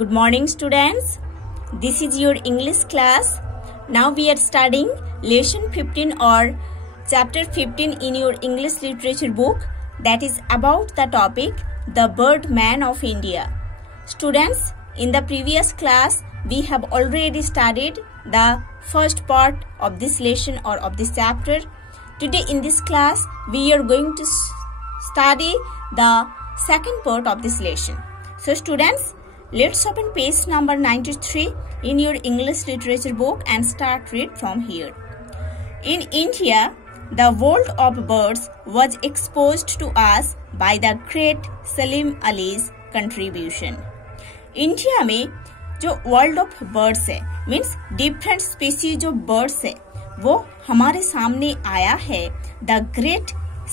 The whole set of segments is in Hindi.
Good morning, students. This is your English class. Now we are studying lesson 15 or chapter 15 in your English literature book, that is about the topic The Birdman of India. Students, in the previous class we have already studied the first part of this lesson or of this chapter. Today in this class we are going to study the second part of this lesson. So students, let's open page number 93 in your English literature book and start read from here. In India, the world of birds was exposed to us by the great Salim Ali's contribution. India में जो वर्ल्ड ऑफ बर्ड्स है मीन्स डिफरेंट स्पीसीज जो बर्ड्स है वो हमारे सामने आया है the great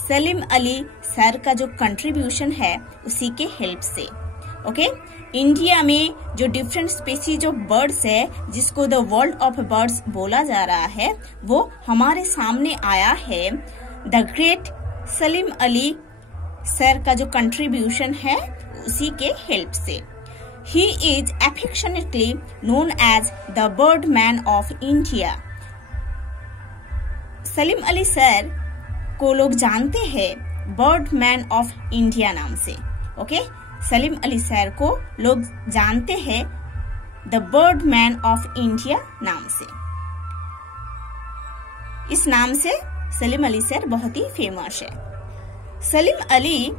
Salim Ali sir का जो कंट्रीब्यूशन है उसी के हेल्प से. ओके, इंडिया में जो डिफरेंट स्पीसीज ऑफ बर्ड्स है जिसको द वर्ल्ड ऑफ बर्ड्स बोला जा रहा है वो हमारे सामने आया है the great Salim Ali sir का जो कंट्रीब्यूशन है उसी के हेल्प से. He is affectionately known as the Birdman of India. Salim Ali sir को लोग जानते हैं बर्डमैन ऑफ इंडिया नाम से. ओके, सलीम अली सर को लोग जानते हैं द बर्डमैन ऑफ इंडिया नाम से. इस नाम से सलीम अली सर बहुत ही फेमस है. Salim Ali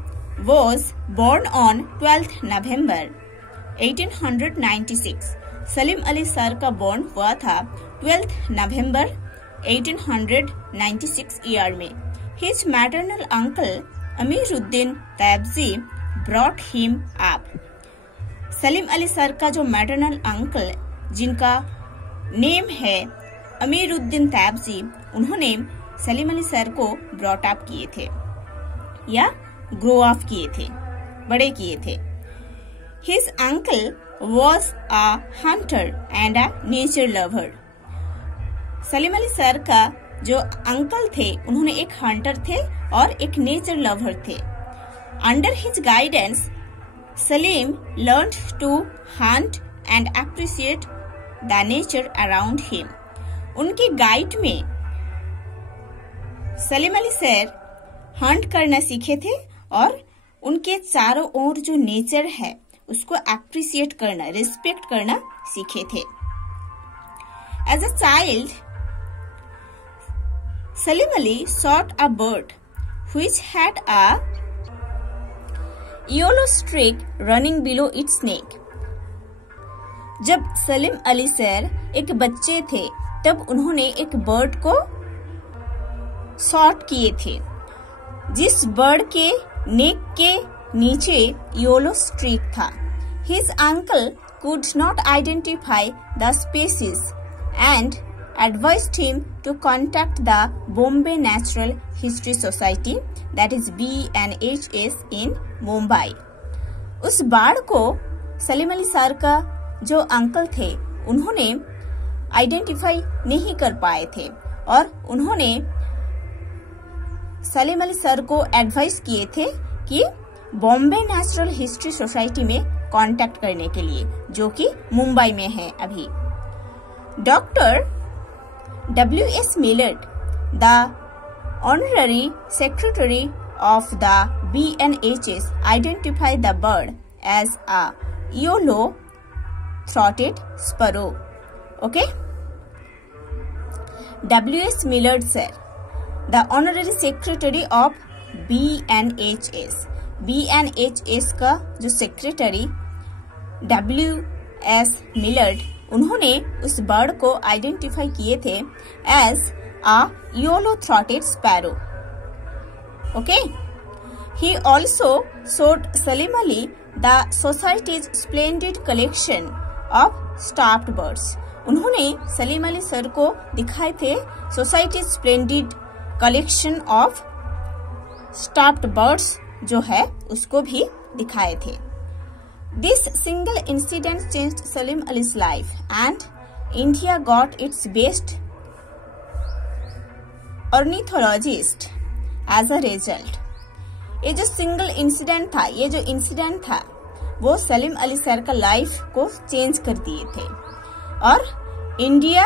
was born on 12th November 1896. Salim Ali sir का बॉर्न हुआ था 12 नवंबर 1896 ईयर में. His maternal uncle Amiruddin Tyabji brought him up. Salim Ali sir का जो मैटरनल अंकल जिनका नेम है अमीरुद्दीन तैबजी, उन्होंने सलीम अली सर को ब्रॉट अप किए थे या ग्रो अप किए थे, बड़े किए थे. His uncle was a hunter and a nature lover. Salim Ali sir का जो अंकल थे उन्होंने एक हंटर थे और एक नेचर लवर थे. Under his guidance, Salim learned to hunt and appreciate the nature around him. उनके गाइड में सलीम अली सर हंट करना सीखे थे और उनके चारों ओर जो नेचर है उसको एप्रिसिएट करना, रिस्पेक्ट करना सीखे थे. As a child, Salim Ali shot a bird which had a yellow streak running below its neck. जब सलीम अली सर एक बच्चे थे तब उन्होंने एक बर्ड को शॉट किए थे जिस बर्ड के नेक के नीचे येलो स्ट्रीक था. His uncle could not identify the species and advised him to contact the Bombay Natural History Society, that is BNHS in Mumbai. उस बाड़ को सलीम अली सर का जो अंकल थे उन्होंने आइडेंटिफाई नहीं कर पाए थे और उन्होंने सलीम अली सर को एडवाइस किए थे कि बॉम्बे नेचुरल हिस्ट्री सोसाइटी में कांटेक्ट करने के लिए, जो कि मुंबई में है अभी. Doctor W.S. Millard, the honorary secretary of the BNHS, identified the bird as a yellow-throated sparrow. Okay? W.S. Millard sir, the honorary secretary of BNHS. BNHS का जो सेक्रेटरी W.S. मिलर्ड, उन्होंने उस बर्ड को आइडेंटिफाई किए थे as a yellow throated sparrow. Okay, he also showed Salim Ali the society's splendid collection of stuffed birds. उन्होंने सलीम अली सर को दिखाए थे society's splendid collection of stuffed birds जो है उसको भी दिखाए थे. This single incident changed Salim Ali's life and India got its best ornithologist as a result. ये जो सिंगल इंसिडेंट था, ये जो इंसिडेंट था वो सलीम अली सर का लाइफ को चेंज कर दिए थे और इंडिया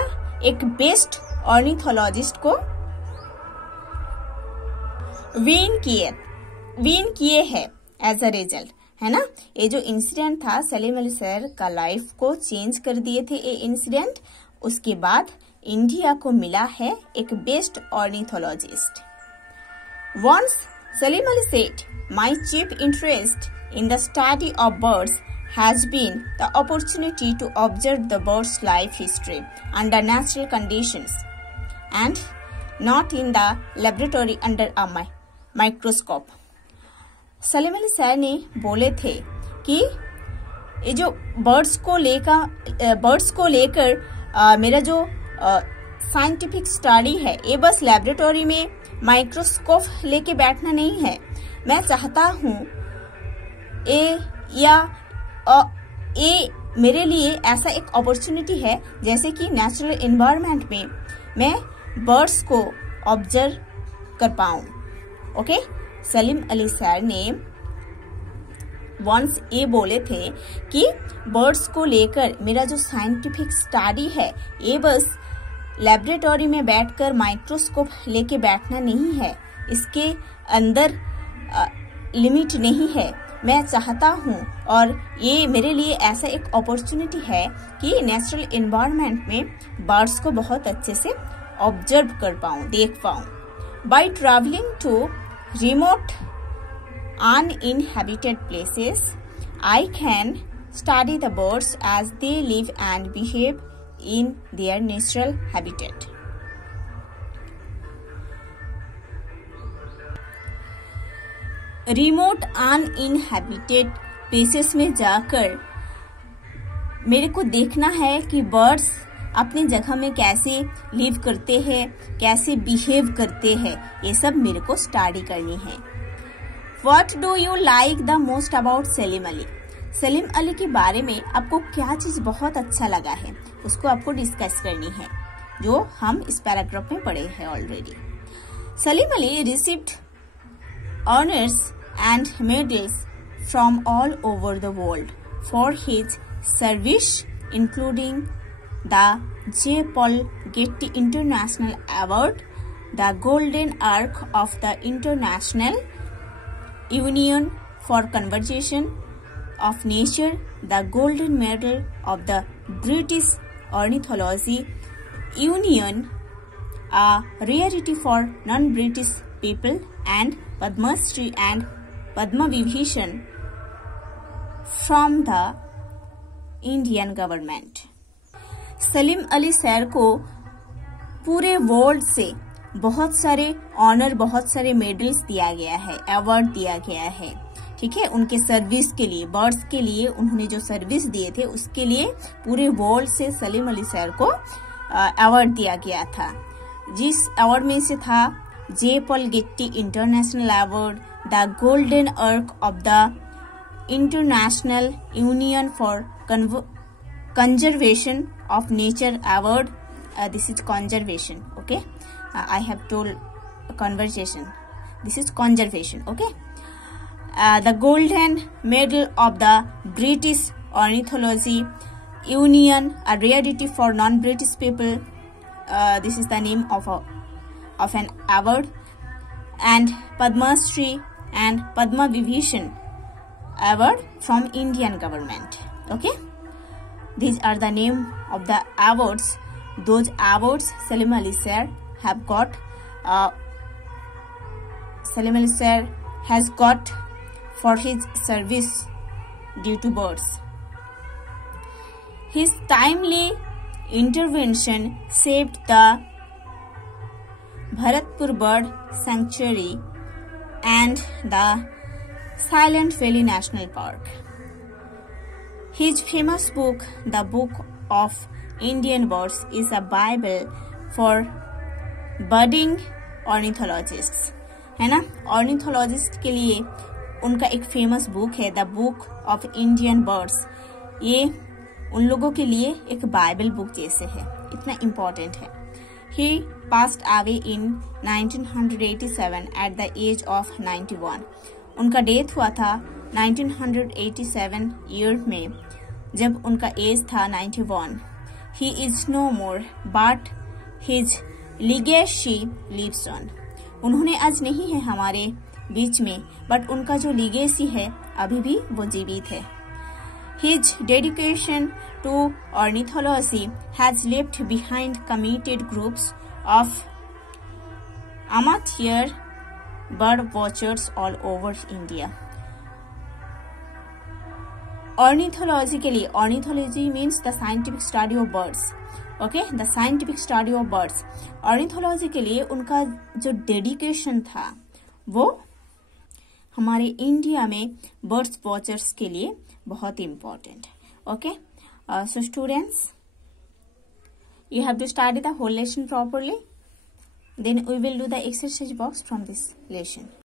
एक बेस्ट ऑर्निथोलॉजिस्ट को विन किए है एज अ रिजल्ट, है ना। ये जो इंसिडेंट था सलीम अली सर का लाइफ को चेंज कर दिए थे ये इंसिडेंट। उसके बाद इंडिया को मिला है एक best ornithologist. Once Salim Ali said, my chief interest in the study of birds has been the opportunity to observe the bird's life history under natural conditions and not in the laboratory under a microscope। Salim Ali sir ने बोले थे कि ये जो बर्ड्स को लेकर मेरा जो साइंटिफिक स्टडी है ये बस लेबोरेटरी में माइक्रोस्कोप लेके बैठना नहीं है। मैं चाहता हूँ ये मेरे लिए ऐसा एक अपॉर्चुनिटी है जैसे कि नेचुरल एनवायरनमेंट में मैं बर्ड्स को ऑब्जर्व कर पाऊं। ओके, सलीम अली सर ने वंस ये बोले थे कि बर्ड्स को लेकर मेरा जो साइंटिफिक स्टडी है ये बस लेबोरेटरी में बैठकर माइक्रोस्कोप लेके बैठना नहीं है, इसके अंदर लिमिट नहीं है। मैं चाहता हूँ और ये मेरे लिए ऐसा एक अपॉर्चुनिटी है कि नेचुरल एनवायरनमेंट में बर्ड्स को बहुत अच्छे से ऑब्जर्व कर पाऊँ, देख पाऊँ। By travelling to remote uninhabited places, I can study the birds as they live and behave in their natural habitat। Remote uninhabited places में जाकर मेरे को देखना है कि बर्ड्स अपनी जगह में कैसे लिव करते हैं, कैसे बिहेव करते हैं, ये सब मेरे को स्टडी करनी है। What do you like the most about Salim Ali? Salim Ali के बारे में आपको क्या चीज बहुत अच्छा लगा है उसको आपको डिस्कस करनी है, जो हम इस पैराग्राफ में पढ़े हैं already. Salim Ali received honours and medals from all over the world for his service, including the J. Paul Getty International Award, the Golden Arc of the International Union for Conservation of Nature, the Golden Medal of the British Ornithology Union, a rarity for non-British people, and Padma Shri and Padma Vibhushan from the Indian government। Salim Ali sir को पूरे वर्ल्ड से बहुत सारे ऑनर, बहुत सारे मेडल्स दिया गया है, अवार्ड दिया गया है, ठीक है। उनके सर्विस के लिए, बर्ड्स के लिए उन्होंने जो सर्विस दिए थे उसके लिए पूरे वर्ल्ड से सलीम अली सर को अवार्ड दिया गया था। जिस अवार्ड में से था J. Paul Getty International Award, the Golden Arc of the International Union for Conservation of Nature Award, this is conservation, okay, I have told conversation, this is conservation, okay, the Golden Medal of the British Ornithology Union, a rarity for non-British people, this is the name of an award, and Padma Shri and Padma Vibhushan award from Indian government, okay. These are the name of the awards. Those awards Salim Ali sir have got. Salim Ali sir has got for his service due to birds. His timely intervention saved the Bharatpur Bird Sanctuary and the Silent Valley National Park. His famous book, The Book of Indian Birds, is a Bible for budding ornithologists, है ना। ऑर्निथोलॉजिस्ट के लिए उनका एक फेमस बुक है the book of Indian birds. ये उन लोगों के लिए एक बाइबल बुक जैसे है, इतना इम्पोर्टेंट है। He passed away in 1987 at the age of 91. उनका डेथ हुआ था 1987 ईयर में, जब उनका एज था 91, he is no more but his legacy lives on. उन्होंने आज नहीं है हमारे बीच में, बट उनका जो लीगेसी है अभी भी वो जीवित है। His dedication to ornithology has left behind committed groups of amateur bird watchers all over India. Ornithology के लिए, ornithology means the scientific study of birds. Okay, the scientific study of birds. Ornithology के लिए उनका जो dedication था वो हमारे इंडिया में बर्ड्स वॉचर्स के लिए बहुत इम्पोर्टेंट है। Okay, so students, you have to study the whole lesson properly. Then we will do the exercise box from this lesson.